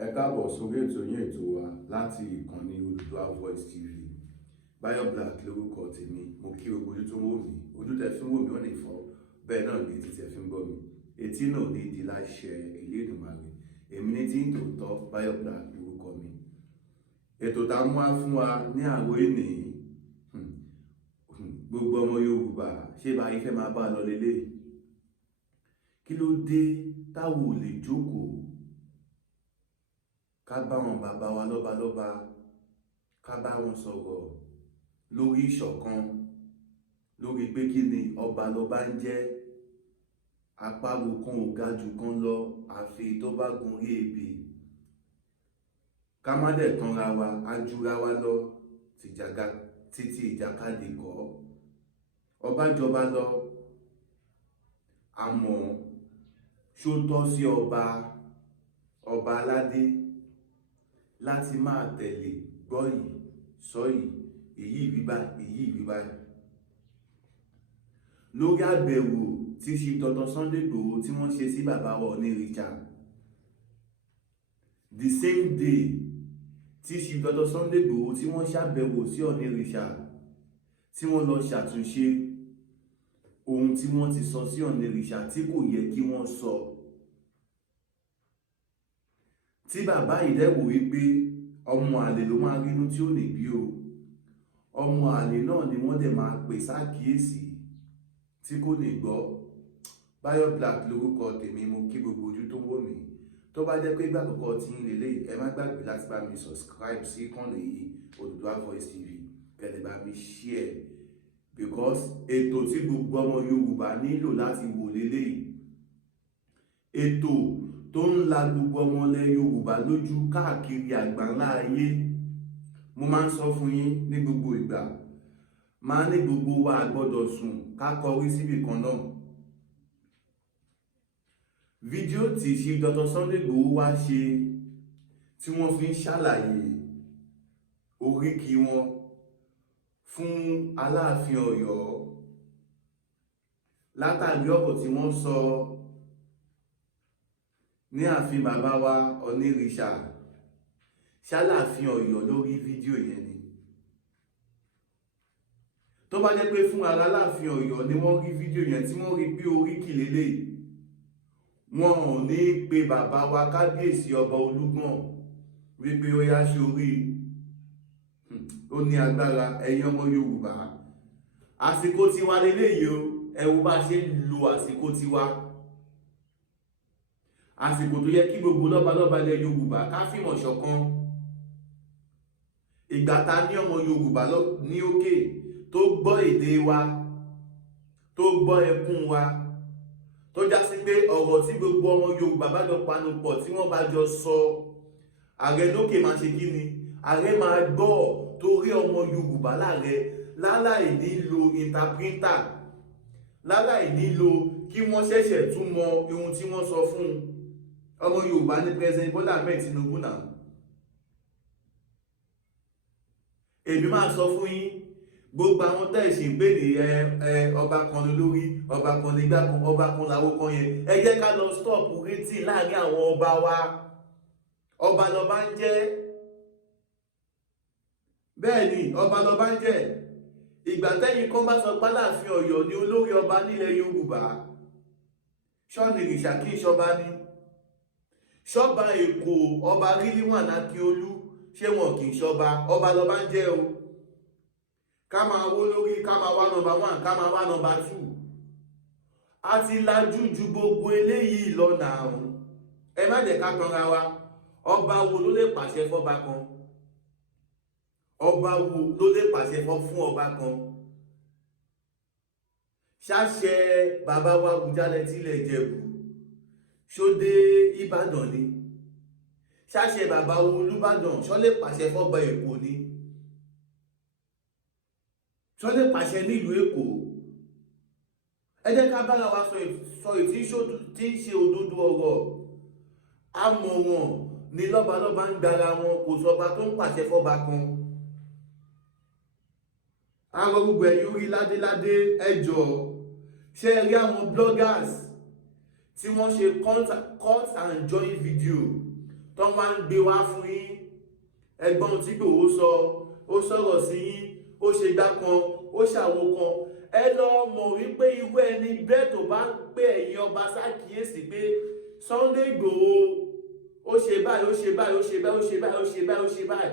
Ẹ káàbọ̀ sórí ètò yín ètò wa láti ìkànnì Odùduwà Voice TV. Báyọ̀ Black lórúkọ tèmi. Mo kí gbogbo ojú tó ń wò mí. Ojú tẹ́ fi ń wò mí ò ní fọ́. Bẹ́ẹ̀ náà ni etí tẹ́ fi ń gbọ́ mi. Etí náà ní di láṣẹ Elédùmarè. Èmi ní tí ń tòótọ́ Báyọ̀ Black lórúkọ mi. Ètò tá a mú wá fún wa ní àárọ̀ èní. Gbogbo ọmọ Yorùbá ṣé bá yí fẹ́ máa bá a lọ lélẹ̀? Kí ló dé táwo ò lè jókòó ká bá wọn bàbá wa lọ́balọ́ba, ká bá wọn sọ̀rọ̀ lórí ìṣọ̀kan, lórí pé kí ni ọba lọ́ba ń jẹ́, àparò kan ò ga jù kan lọ àfi tó bá gun rí ebè. Ká má dẹ̀ tanra wa, á jura wa lọ títí ìjàkadì kọ́. Ọba jọba lọ, àmọ́ ṣó tọ́ sí ọba aládé láti máa tẹ̀lé gbọ́ yìí sọ yìí, èyí ìbíbá èyí ìbíbá. Lórí àbẹ̀wò tí ṣe Dr. Sunday Igboho tí wọ́n ṣe sí bàbá wa Onírìṣà, the same day tí ṣe Dr. Sunday Igboho tí wọ́n ṣàbẹ̀wò sí Onírìṣà, tí wọ́n lọ ṣàtúnṣe ohun tí wọ́n ti sọ sí Onírìṣà tí kò yẹ kí wọ́n sọ. Tí bàbá yìí dẹ̀ wò wípé ọmọ àlè ló máa rínú tí ó lè bí o, ọmọ àlè náà ni wọ́n dẹ̀ máa pè sákìyèsí tí kò lè gbọ́. Báyọ̀ Black lórúkọ tèmi. Mo kí gbogbo ojú tó ń wò mí. Tó bá jẹ́ pé ìgbà àkọ́kọ́ tí ń lélẹ̀, ẹ má gbàgbé láti bá mi subscribe sí ìkànnì yìí Odùduwà Voice TV, kẹ́lẹ́ bá mi share, because ètò tí gbogbo ọmọ Yorùbá nílò láti wò lélẹ̀, ètò tó ń la gbogbo ọmọ ilẹ̀ Yorùbá lójú káàkiri àgbáńlá ayé. Mo máa ń sọ fún yín ní gbogbo ìgbà, máa ní gbogbo wa gbọ́dọ̀ sùn ká kọrí síbì kan náà. Fídíò tí ṣe Dr. Sunday Igboho wá ṣe tí wọ́n fi ń ṣàlàyé oríkì wọn fún Aláàfin Ọ̀yọ́ látàrí ọ̀rọ̀ tí wọ́n sọ ní ààfin bàbá wa Onírìṣà. Ṣàlàfin Ọ̀yọ́ lórí fídíò yẹn ni. Tó bá jẹ́ pé fún ara Aláàfin Ọ̀yọ́ ni wọ́n rí fídíò yẹn tí wọ́n rí pé oríkì lélẹ̀, wọn ò ní pe bàbá wa kábíyèsí ọba Olúgbọ̀n wípé ó yá ṣe orí. Ó ní agbára. Ẹ̀yin ọmọ Yorùbá, àsìkò tiwa lélẹ́yìí o. Ẹ wo bá ṣe ń lo àsìkò tiwa. Àsìkò tó yẹ kí gbogbo lọ́balọ́ba ilẹ̀ Yorùbá ká fìmọ̀ ṣọ̀kan. Ìgbà ta ní ọmọ Yorùbá ní òkè tó gbọ́ èdè wa, tó gbọ́ ẹkún wa, tó já sí pé ọ̀rọ̀ tí gbogbo ọmọ Yorùbá bá jọ panupọ̀ tí wọ́n bá jọ sọ, ààrẹ lókè máa ṣe kí ni? Ààrẹ máa gbọ́, torí ọmọ Yorùbá láàrẹ, láláì nílò interpreter, láláì nílò kí wọ́n ṣẹ̀ṣẹ̀ tún mọ ohun tí wọ́n sọ fún ọmọ Yorùbá ní President Bola Ahmed Tinubu náà. Èmi máa sọ fún yín, gbogbo àwọn tẹ́ẹ̀sì pé ní ọba kan lórí, ọba kan nígbà kan, ọba kan láwo kan yẹn, ẹ jẹ́ ká lọ stop rétí láàrin àwọn ọba wa. Ọba lọba ń jẹ́. Bẹ́ẹ̀ ni ọba lọba ń jẹ́. Ìgbà tẹ́yìn kan bá sọ pé Aláàfin Ọ̀yọ́ ni olórí ọba nílẹ̀ Yorùbá, ṣọ́nìrìṣà kí ìṣọba ní? Ṣọ́ba Èkó ọba Rilwan Akiolu ṣé wọn kì í ṣọba? Ọba lọba ń jẹ́ o. Ká máa wó lórí, ká máa wá nọ́mbà 1, ká máa wá nọ́mbà 2. A ti lajú ju gbogbo eléyìí lọ́nà àrùn. Ẹ má jẹ́ ká tanra wa. Ọba wo ló lè pàṣẹ fọ́ba kan? Ọba wo ló lè pàṣẹ fún ọba kan? Ṣáṣẹ bàbá wa Awùjalẹ̀ tilẹ̀ Ìjẹ̀bú ṣó dé Ìbàdàn ni? Ṣáṣẹ bàbá Olúbàdàn ṣó lè pàṣẹ fọ́ba Èkó ni? Ṣó lè pàṣẹ nílùú Èkó? Ẹ jẹ́ ká bára wa sọ tí ń ṣe òdodo ọ̀rọ̀. Àmọ́ wọn ni lọ́balọ́ba ń gbára wọn, kò sọba tó ń pàṣẹ fọ́ba kan. Àwọn gbogbo ẹ̀yin orí ládéládé, ẹ jọ̀ọ́, ṣé ẹ rí àwọn bloggers tí wọ́n ṣe cut and join video tó wá ń gbé wá fún yín, ẹgbọ́n tí Ìgbòho sọ, ó sọ̀rọ̀ sí yín, ó ṣe gbá kan, ó ṣàwo kan, ẹ lọ mọ̀ wípé irú ẹni bẹ́ẹ̀ tó bá pè ẹ̀yin ọba ṣàkíyèsí pé Sunday Ìgbòho ó ṣe báyìí, ó ṣe báyìí, ó ṣe báyìí, ó ṣe báyìí, ó ṣe báyìí, ó ṣe báyìí,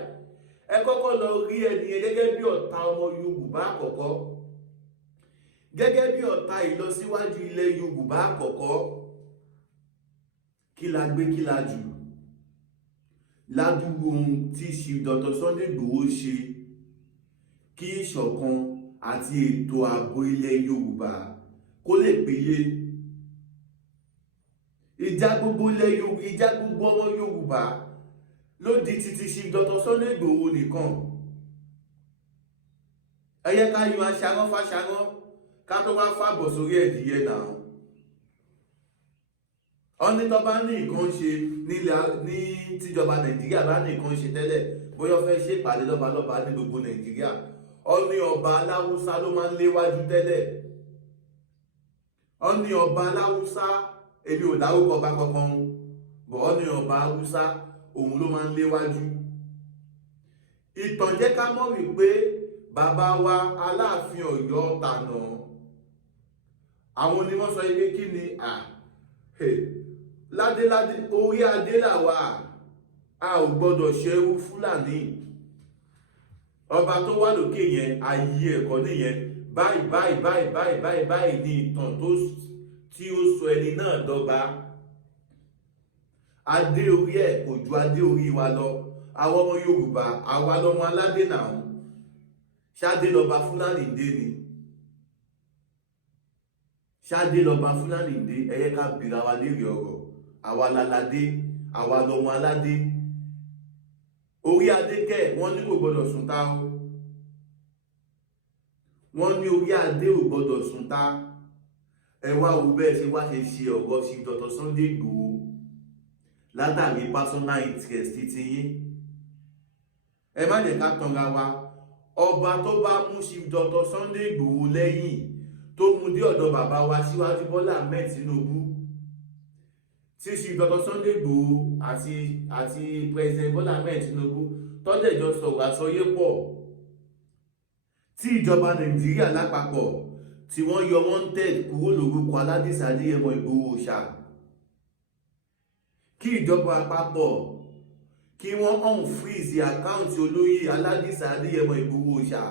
ẹ kọ́kọ́ lọ rí ẹni yẹn gẹ́gẹ́ bí ọ̀tá ọmọ Yorùbá àkọ́kọ́, gẹ́gẹ́ bí ọ̀tá ìlọsíwájú ilẹ̀ Yorùbá àkọ́kọ́. Kí la gbé, kí la jù ládùúgbò ohun tí Dr. Sunday Igboho ṣe kí ìṣọ̀kan àti ètò ààbò ilẹ̀ Yorùbá kó lè péye. Ìjà gbogbo ọmọ Yorùbá ló di títí Dr. Sunday Igboho nìkan. Ẹ yẹ ká yan aṣarán fáṣarán ká tó wá fàbọ̀ sórí ẹ̀dìyẹ náà. Ọní tó bá ní nǹkan ṣe ní tíjọba Nàìjíríà bá ní nǹkan ṣe tẹ́lẹ̀, bóyá fẹ́ ṣe ìpàdé lọ́balọ́ba ní gbogbo Nàìjíríà, ọní ọba aláwùsá ló máa ń léwájú tẹ́lẹ̀. Ọní ọba aláwùsá, èmi ò dárúkọ ọba kankan, bọ̀ ọní ọba Haúsá òun ló máa ń léwájú. Ìtàn jẹ́ ká mọ̀ wípé bàbá wa Aláàfin Ọ̀yọ́ tànà, àwọn ni wọ́n sọ pé kí ni ládéládé orí adé làwà, a ò gbọdọ̀ ṣerú Fúlàní. Ọba tó wà lókè yẹn ayé ẹ̀kọ́ nìyẹn, báyìí ní ìtàn tí ó sọ ẹni náà dọ́ba. Adé orí ẹ̀ kò ju adé orí wa lọ. Àwọn ọmọ Yorùbá àwa lọmọ aládé náà, ṣáde lọba Fúlàní dé ni? Ṣáde lọba Fúlàní dé? Ẹ yẹ ká bìrà wa léèrè ọ̀rọ̀. Àwa láládé, àwa lọmọ aládé. Orí adé kẹ̀ wọ́n ní kò gbọdọ̀ sùn tá o. Wọ́n ní orí adé ò gbọdọ̀ sùn tá. Ẹ wá wo bẹ́ẹ̀ ṣe wá ṣe ọ̀rọ̀ sí Dr. Sunday Igboho látàrí personal interest ti yín. Ẹ má jẹ́ ká tanra wa. Ọba tó bá mú sí Dr. Sunday Igboho lẹ́yìn tó mú dé ọ̀dọ̀ bàbá wa Síwájú Bọ́lá Ahmed Tinubu, tí sí Dr. Sunday Igboho àti President Bọ́lá Ahmed Tinubu tọ́jẹ̀jọ sọ̀rọ̀ àsọyé pọ̀, tí ìjọba Nàìjíríà lápapọ̀ tí wọ́n yọ wanted kúrò lórúkọ Aládìsá Adéyẹmọ Ìgbòho Òòṣà, kí ìjọba àpapọ̀ kí wọ́n unfreeze àkáǹtì olóyè Aládìsá Adéyẹmọ Ìgbòho Òòṣà.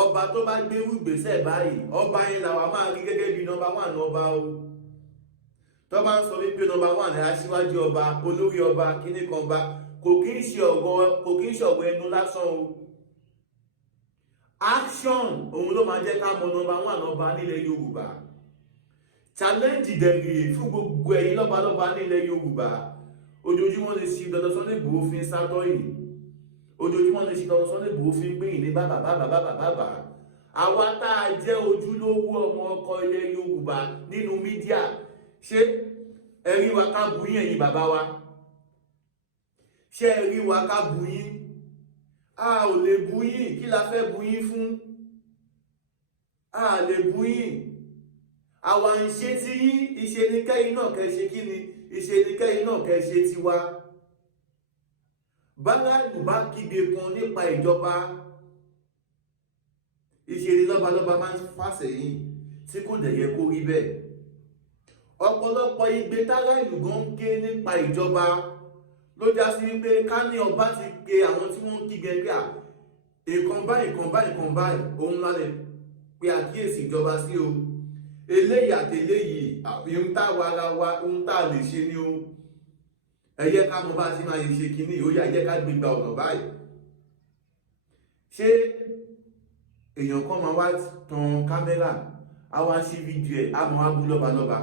Ọba tó bá gbé ìgbésẹ̀ báyìí, ọba yẹn làwa máa rí gẹ́gẹ́ bí number 1 ọba o. Tó bá ń sọ wípé number 1 ẹ̀ aṣíwájú ọba, olórí ọba, kíní kan ọba, kò kí ń ṣe ọ̀rọ̀ ẹnu lásán o. Action òun ló máa jẹ́ ká mọ number 1 ọba nílẹ̀ Yorùbá. Challenge dẹ̀rẹ̀ fún gbogbo ẹ̀yin lọ́balọ́ba nílẹ̀ Yorùbá. Ojoojúmọ́ ni sí Dr. Sunday Igboho fi ń sátọ́ yìí, ojoojúmọ́ ni sí Dr. Sunday Igboho fi ń gbé yìí ní bàbá. Àwa tá a jẹ́ ojúlówó ọmọ ọkọ ilẹ̀ Yorùbá nínú mídíà, ṣé ẹ rí wa ká bú yín ẹ̀yin bàbá wa? Ṣé ẹ rí wa ká bú yín? A ò lè bú yín, kí la fẹ́ bú yín fún? A lè bú yín. Àwa ń ṣe tí yín, ìṣe ni kẹ́yìn náà kẹ́ ṣe kí ni? Ìṣe ni kẹ́yìn náà kẹ́ ṣe tiwa. Báláàlú bá kígbe kan nípa ìjọba, ìṣe ni lọ́balọ́ba máa ń fàsẹ́yìn tí kò dẹ̀ yẹ kó rí bẹ́ẹ̀. Ọ̀pọ̀lọpọ̀ igbe tára ìlú gan ń ké nípa ìjọba ló já sí wípé ká ní ọba ti pe àwọn tí wọ́n ń kí gẹ́gẹ́ nǹkan báyìí òun la lè pe àkíyèsí ìjọba sí o. Eléyìí àti eléyìí ohun táwa ara wa, ohun tá a lè ṣe ni o. Ẹ yẹ ká mọ bá a ti máa ṣe kíní, ó yá jẹ́ ká gbégbá ọ̀nà báyìí. Ṣé èèyàn kan máa wá tan kámẹ́rà, á wá sí fídíò ẹ̀, á máa wá bú lọ́balọ́ba?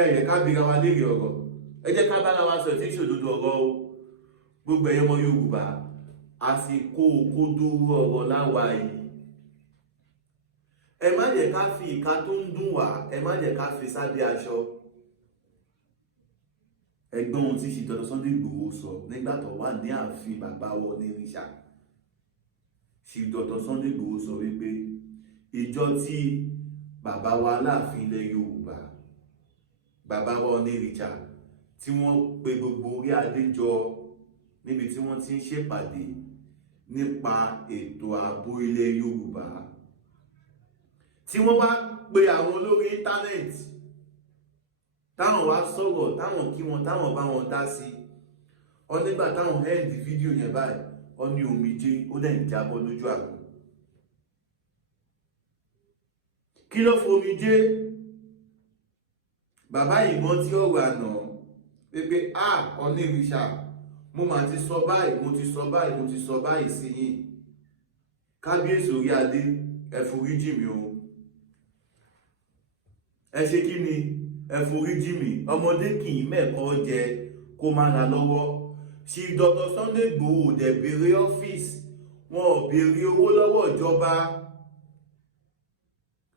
Ẹ yẹ ká bira wa léèrè ọ̀rọ̀. Ẹ jẹ́ ká bára wa sọ tí ṣòdodo ọ̀rọ̀ o. Gbogbo ẹ̀yin ọmọ Yorùbá, àsìkò òkodoro ọ̀rọ̀ láwa yìí. Ẹ má jẹ́ ká fi ìka tó ń dùn wá, ẹ má jẹ́ ká fi sábẹ́ aṣọ. Ẹgbọ́n ohun tí Dr. Sunday Igboho sọ nígbà tó wà ní ààfin bàbá wọn ní Ìrìṣà. Dr. Sunday Igboho sọ wípé ìjọ tí bàbá wa Aláàfin ilẹ̀ Yorùbá, bàbá wọn ní Ìrìṣà, tí wọ́n pe gbogbo orí adé jọ níbi tí wọ́n ti ń ṣèpàdé nípa ètò ààbò ilẹ̀ Yorùbá, tí wọ́n wá pe àwọn olórí íńtánẹ́ẹ̀tì táwọn wá sọ̀rọ̀, táwọn kí wọn, táwọn bá wọn dá sí. Ọ nígbà táwọn hẹ́ẹ̀dì fídíò yẹn báyìí, ọ ní omijé ó dẹ̀ ń jábọ́ lójú àwọn. Kí ló fomijé? Bàbá ìgbọ́n tí ọ̀rọ̀ àná pé Ọ̀nìrìṣà, mo mà ti sọ báyìí, mo ti sọ báyìí, mo ti sọ báyìí sí yín. Kábíyèsí orí adé, ẹ foríjì mi o. Ẹ ṣe kí ni? Ẹ foríjì mi. Ọmọdé kì í mẹ́kọ̀ọ́ jẹ kó má ra lọ́wọ́. Chief Dr. Sunday Igboho ò dẹ̀ béèrè ọ́fíìsì, wọn ò béèrè owó lọ́wọ́ ìjọba,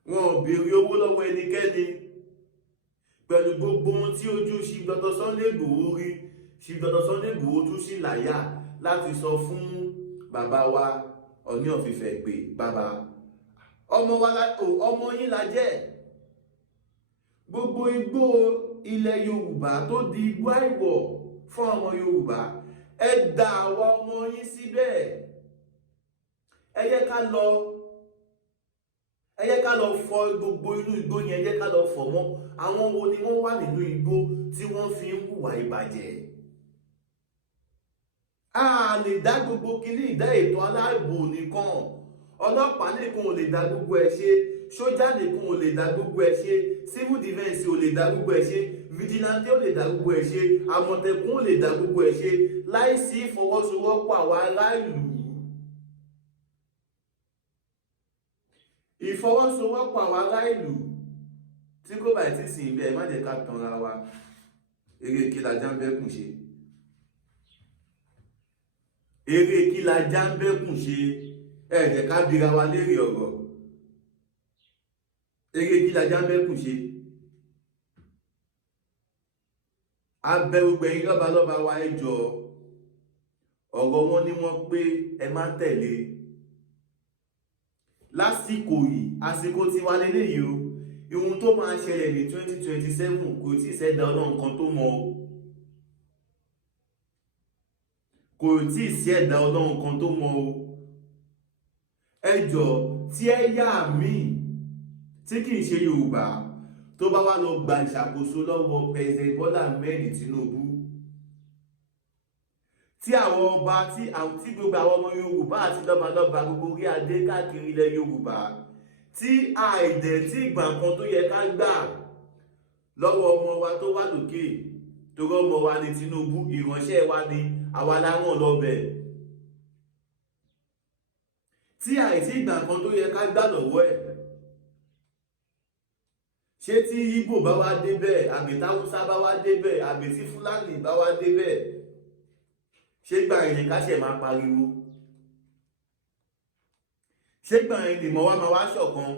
wọn ò béèrè owó lọ́wọ́ ẹnikẹ́ni. Pẹ̀lú gbogbo ohun tí ojú Chief Dr. Sunday Igboho rí, Chief Dr. Sunday Igboho tún sí láyà láti sọ fún bàbá wa Ọọ̀ni of Ifẹ̀ pé bàbá, ọmọ yín la jẹ́. Gbogbo igbó ilẹ̀ Yorùbá tó di igbó àìwọ̀ fún ọmọ Yorùbá, ẹ dá àwa ọmọ yín síbẹ̀. Ẹ yẹ ká lọ fọ gbogbo inú igbó yẹn, ẹ yẹ ká lọ fọ mọ́. Àwọn wo ni wọ́n wà nínú igbó tí wọ́n fi ń hùwà ìbàjẹ́? A lè dá gbogbo kíní ìdá ètò aláàbò nìkan, ọlọ́pàá nìkan ò lè dá gbogbo ẹ̀ ṣe, sójà nìkan ò lè dá gbogbo ẹ̀ ṣe, civil defence ò lè dá gbogbo ẹ̀ ṣe, vigilante ò lè dá gbogbo ẹ̀ ṣe, àmọ̀tẹ́kùn ò lè dá gbogbo ẹ̀ ṣe láìsí ìfọwọ́sowọ́pọ̀ àwa ará ìlú. Ìfọwọ́sowọ́pọ̀ àwọn ará ìlú tí kò bá ti sìn bẹ́ẹ̀, má jẹ́ ká tanra wa. Eré kí la Jàǹbẹ́kùn ṣe? Eré kí la Jàǹbẹ́kùn ṣe? Ẹ jẹ́ ká bira wa léèrè ọ̀rọ̀. Eré kí la Jàǹbẹ́kùn ṣe? Abẹ gbogbo ẹ̀yin lọ́balọ́ba wa, ẹ jọ̀ọ́, ọ̀rọ̀ wọn ni wọ́n pé ẹ má tẹ̀lé. Lásìkò yìí, àsìkò tí wà lélẹ́yìí o, ihun tó máa ṣẹlẹ̀ ní 2027 kò tí ì ṣẹ̀dá Ọlọ́run kan tó mọ̀ o. Kò tí ì ṣẹ̀dá Ọlọ́run kan tó mọ̀ o. Ẹ jọ̀ọ́, tí ẹ̀yà míì tí kì í ṣe Yorùbá tó bá wá lọ gba ìṣàkóso lọ́wọ́ President Bola Ahmed Tinubu, tí àwọn ọba tí gbogbo àwọn ọmọ Yorùbá àti lọ́balọ́ba gbogbo orí adé káàkiri ilẹ̀ Yorùbá, tí àìdẹ̀ tí ìgbà kan tó yẹ ká gbà lọ́wọ́ ọmọ wa tó wà lókè, torí ọmọ wa ní Tinubu, ìránṣẹ́ wa ni, àwa láwọn lọ́bẹ̀, tí àìsí ìgbà kan tó yẹ ká gbà lọ́wọ́ ẹ̀, ṣé tí Ìgbò bá wá débẹ̀, àbí táwùsá bá wá débẹ̀, àbí tí Fúlàní bá wá débẹ̀, ṣé gbà ẹni ká ṣe máa pariwo? Ṣé gbà ẹni mọ̀ wá máa wá ṣọ̀kan?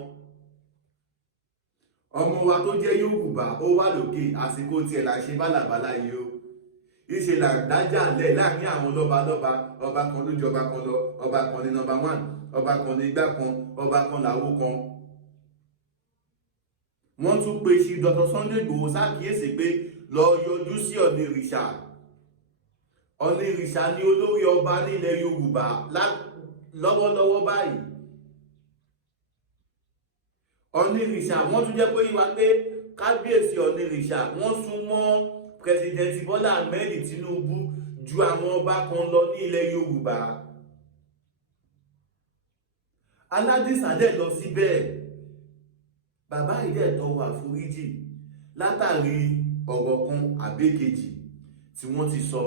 Ọmọ wa tó jẹ́ Yorùbá ó wà lókè, àsìkò tiẹ̀ là ṣe bálàbálà yìí o. Ìṣe là dájà lẹ̀ láàrin àwọn lọ́balọ́ba, ọba kan ló jọba kan lọ, ọba kan ní number 1, ọba kan ní igbá kan, ọba kan làwó kan. Wọ́n tún pe Chief Dr. Sunday Igboho ṣàkíyèsí pé lọ yọjú sí Ọ̀nìrìṣà. Ọ̀nìrìṣà ni olórí ọba nílẹ̀ Yorùbá lọ́wọ́lọ́wọ́ báyìí. Ọ̀nìrìṣà wọ́n tún jẹ́ pé yíwa pé kábíyèsí Ọ̀nìrìṣà wọ́n sún mọ́ President Bola Ahmed Tinubu ju àwọn ọba kan lọ ní ilẹ̀ Yorùbá. Aládìsá dẹ̀ lọ síbẹ̀. Bàbá yìí dẹ̀ tọrọ àforíjì látàrí ọ̀rọ̀ kan àbẹ́kejì tí wọ́n ti sọ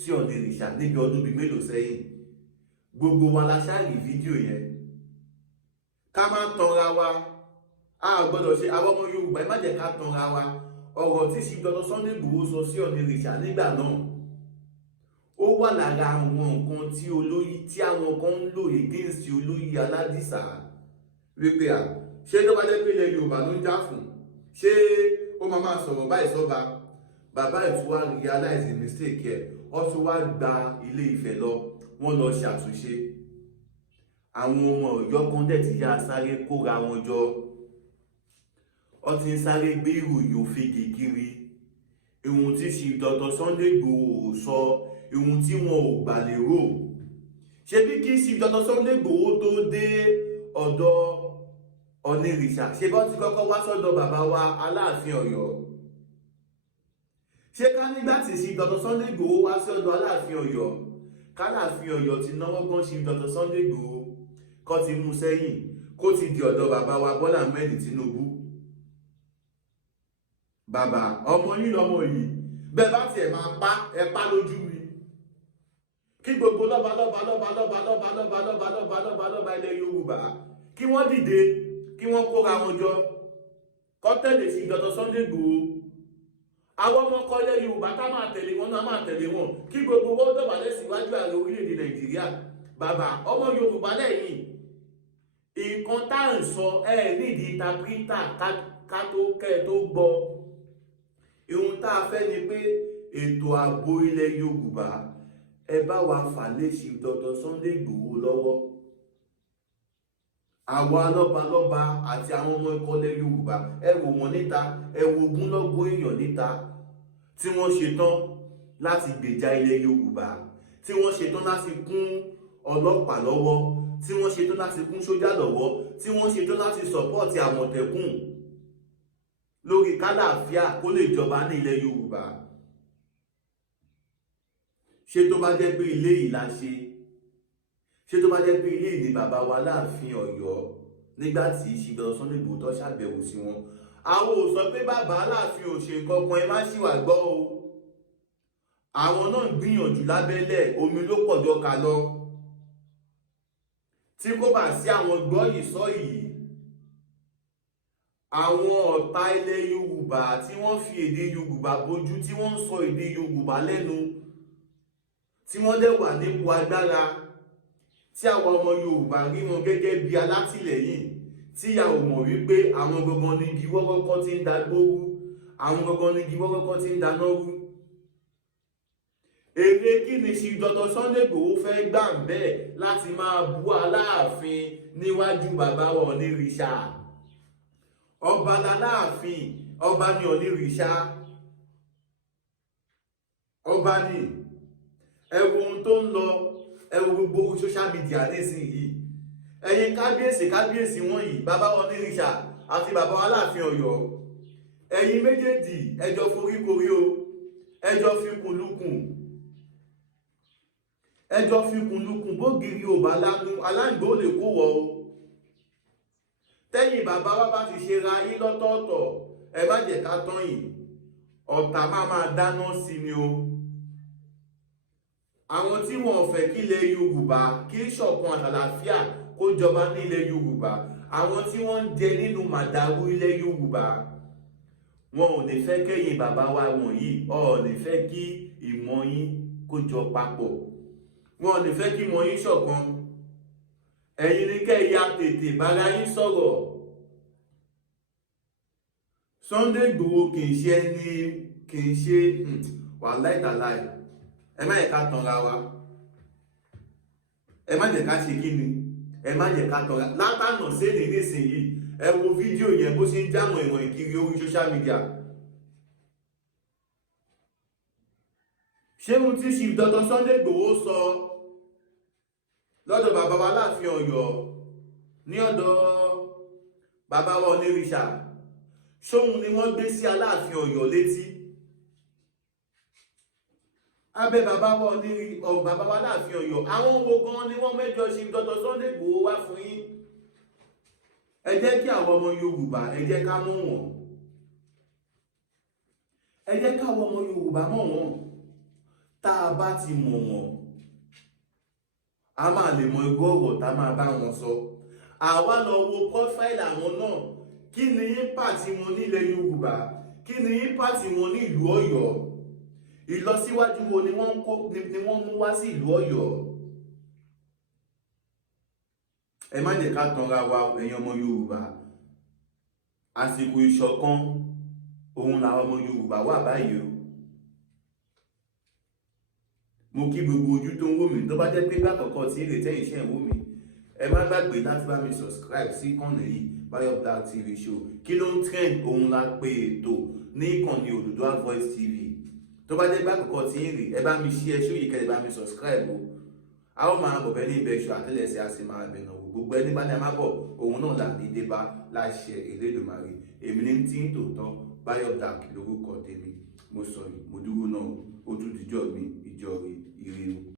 sí Ọ̀nìrìṣà níbi ọdún bíi mélòó sẹ́yìn. Gbogbo wa la ṣáàrí fídíò yẹn. Ká má tanra wa, a gbọ́dọ̀ ṣe àwọn ọmọ Yorùbá, ẹ má jẹ́ ká tanra wa. Ọ̀rọ̀ tí Chief Dr. Sunday Igboho sọ sí Ọ̀nìrìṣà nígbà náà, ó wà lára àwọn nǹkan tí àwọn kan ń lò against olóyè Aládìsá wípé ṣé tó bá jẹ́ pé ilẹ̀ Yorùbá ló ń jà fún, ṣé ó máa sọ̀rọ̀ báyìí sọ́ba? Bàbá ìtúwà realize the mistake ẹ̀, ó tún wá gba Ilé Ifẹ̀ lọ, wọ́n lọ ṣàtúnṣe. Àwọn ọmọ Ọ̀yọ́ kan dẹ̀ ti yá sáré kóra wọn jọ, ó ti ń sáré gbé ìròyìn òfegè kiri ohun tí Chief Dr. Sunday Igboho sọ, ohun tí wọn ò gbà lérò. Ṣé bí kí Chief Dr. Sunday Igboho tó dé ọ̀dọ̀ Onírìṣà, ṣé bá ti kọ́kọ́ wá sọ́dọ̀ bàbá wa Aláàfin Ọ̀yọ́? Ṣé ká nígbà tí Chief Dr. Sunday Igboho wá sí ọ̀dọ̀ Aláàfin Ọ̀yọ́, k'Aláàfin Ọ̀yọ́ ti náwó gan Chief Dr. Sunday Igboho kó ti mú sẹ́yìn, kó ti di ọ̀dọ̀ bàbá wa Bọ́lá Ahmed Tinubu? Bàbá, ọmọ yín lọmọ yìí, bẹ́ẹ̀ bá tiẹ̀ máa pa ẹ pa lójú mi. Kí gbogbo lọ́ba ilẹ̀ Yorùbá kí wọ́n dìde, kí wọ́n kóra wọn jọ, kó tẹ̀lé Chief Dr. Sunday Igboho. Àwọn ọmọ ọkọ ilẹ̀ Yorùbá ká máa tẹ̀lé wọn, náà máa tẹ̀lé wọn, kí gbogbo wọn dọ̀bálẹ̀ síwájú ààrẹ orílẹ̀-èdè Nàìjíríà. Bàbá, ọmọ Yorùbá lẹ́yìn, nǹkan tá à ń sọ nídìí tapítà ká tó kẹ́ ẹ tó gbọ́. Ohun tá a fẹ́ ni pé ètò ààbò ilẹ̀ Yorùbá ẹ bá wa fà lé Chief Dr. Sunday Igboho lọ́wọ́. Àwa lọ́balọ́ba àti àwọn ọmọ ikọ̀ ilẹ̀ Yorùbá, ẹ wò wọ́n níta, ẹ wo ogúnlọ́gọ̀ èèyàn níta tí wọ́n ṣetán láti gbèjà ilẹ̀ Yorùbá, tí wọ́n ṣetán láti kún ọlọ́pàá lọ́wọ́, tí wọ́n ṣetán láti kún sójà lọ́wọ́, tí wọ́n ṣetán láti sọ́pọ́ọ̀tì Àmọ̀tẹ́kùn lórí kálàáfíà kó lè jọba ní ilẹ̀ Yorùbá. Ṣé tó bá jẹ́ pé ilé yìí la ṣe, ṣé tó bá jẹ́ pé ilé yìí ni bàbá wa Láàfin Ọ̀yọ́ nígbà tí Chief Dr. Sunday Igboho tó ṣàbẹ̀wò sí wọn, àwọn ò sọ pé bàbá Láàfin ò ṣe nǹkan kan, ẹ má ṣì wà gbọ́ o. Àwọn náà gbìyànjú lábẹ́lẹ̀, omi ló pọ̀ jọ ká lọ. Tí kò bá sí àwọn gbọ́ yìí sọ yìí, àwọn ọ̀tá ilẹ̀ Yorùbá tí wọ́n fi èdè Yorùbá bójú, tí wọ́n ń sọ èdè Yorùbá lẹ́nu, tí wọ́n dẹ̀ wà nípò agbára, tí àwọn ọmọ Yorùbá rí wọn gẹ́gẹ́ bí alátìlẹ́yìn, tí a ò mọ̀ wípé àwọn gangan ní igi wọ́rọ́kọ́ tí ń da gbóru, àwọn gangan ní igi wọ́rọ́kọ́ tí ń dáná rú. Èrè kí ni Chief Dr. Sunday Igboho fẹ́ gbà ń bẹ́ẹ̀ láti máa bú Aláàfin níwájú bàbá wa Onírìṣà? Ọba l'Aláàfin, ọba ni Onírìṣà, ọba ni. Ẹ wo ohun tó ń lọ, ẹ wo gbogbo social media nísìnyí. Ẹ̀yin kábíyèsí wọ̀nyí, bàbá wa Onírìṣà àti bàbá wa Aláàfin Ọ̀yọ́, ẹ̀yin méjèèjì ẹ jọ foríkorí o, ẹ jọ fikùn lukùn, bógiri ò bá lánú aláǹgbó lè kó wọ o. Tẹ́yìn bàbá wa bá ti ṣe ra yín lọ́tọ̀ọ̀tọ̀, ẹ má jẹ́ ká tán yìí, ọ̀tá máa dáná sí ni o. Àwọn tí wọ́n fẹ́ kí ilẹ̀ Yorùbá kí ṣọ̀kan àtàlàáfíà kó jọba ní ilẹ̀ Yorùbá, àwọn tí wọ́n ń jẹ nínú màdàrú ilẹ̀ Yorùbá, wọn ò ní fẹ́ kẹ́yìn bàbá wa wọ̀nyí, ò ní fẹ́ kí ìmọ̀ yín kó jọ papọ̀, wọn ò ní fẹ́ kí ìmọ̀ yín ṣọ̀kan. Ẹ̀yin ni kẹ́ ya tètè bára yín sọ̀rọ̀. Sunday Igboho kì í ṣe wàláì tàláì. Ẹ má yẹ ká tanra wa, ẹ má jẹ́ ká ṣe kí ni, ẹ má jẹ́ ká tanra. Látànà sẹ́ni nísìnyí, ẹ wo fídíò yẹn bó ṣe ń jáwọn ìwọ̀n ìkiri orí social media. Ṣé ohun tí Chief Dr. Sunday Igboho sọ lọ́dọ̀ bàbá wa Láàfin Ọ̀yọ́, ní ọ̀dọ̀ bàbá wa Onírìṣà, ṣóhun ni wọ́n gbé sí Aláàfin Ọ̀yọ́ létí? Abẹ́ bàbá wa Láàfin Ọ̀yọ́, àwọn wo gan ni wọ́n mẹ́jọ Chief Dr. Sunday Igboho wá fún yín? Ẹ jẹ́ kí àwọn ọmọ Yorùbá, ẹ jẹ́ ká mọ̀ wọ́n, ẹ jẹ́ ká àwọn ọmọ Yorùbá mọ̀ wọ́n. Tá a bá ti mọ̀ wọ́n, a máa lè mọ irú ọ̀rọ̀ tá máa bá wọn sọ. Àwa lọ wo profile àwọn náà, kí ni impact wọn nílẹ̀ Yorùbá, kí ni impact wọn ní ìlú Ọ̀yọ́, ìlọsíwájú wo ni wọ́n mú wá sí ìlú Ọ̀yọ́. Ẹ má jẹ́ ká tanra wa, ẹ̀yin ọmọ Yorùbá. Àsìkò ìṣọ̀kan òun làwọn ọmọ Yorùbá wà báyìí o. Mo kí gbogbo ojú tó ń wò mí, tó bá jẹ́ pé lákọ̀ọ́kọ́ tí èrè tẹ́yìn iṣẹ́ ìwò mi, ẹ má gbàgbé láti bá mi subscribe sí ìkànnì yìí, Bayo Black TV Show. Kí ló ń trend? Òun la pè ètò ní ìkànnì Oòduà Voice TV. tó bá jẹ́ gbà àkọ́kọ́ tí ń rí ẹ bá mi share ṣó yìí kẹ́ ẹ bá mi subscribe o. A ó máa bọ̀ bẹ́ẹ̀ ní ibẹ̀ ṣọ àtẹ́lẹsẹ̀ a sì máa bẹ̀rẹ̀ wò gbogbo ẹni bá ní a máa bọ̀ òun náà là ní dé bá láṣẹ Elédùmarè. Èmi ní tí ń tòótọ́ Báyọ̀ Dark lórúkọ tèmi. Mo sọ yìí mo dúró náà ó tún dijọ́ mi ìjọ rẹ̀ ire o.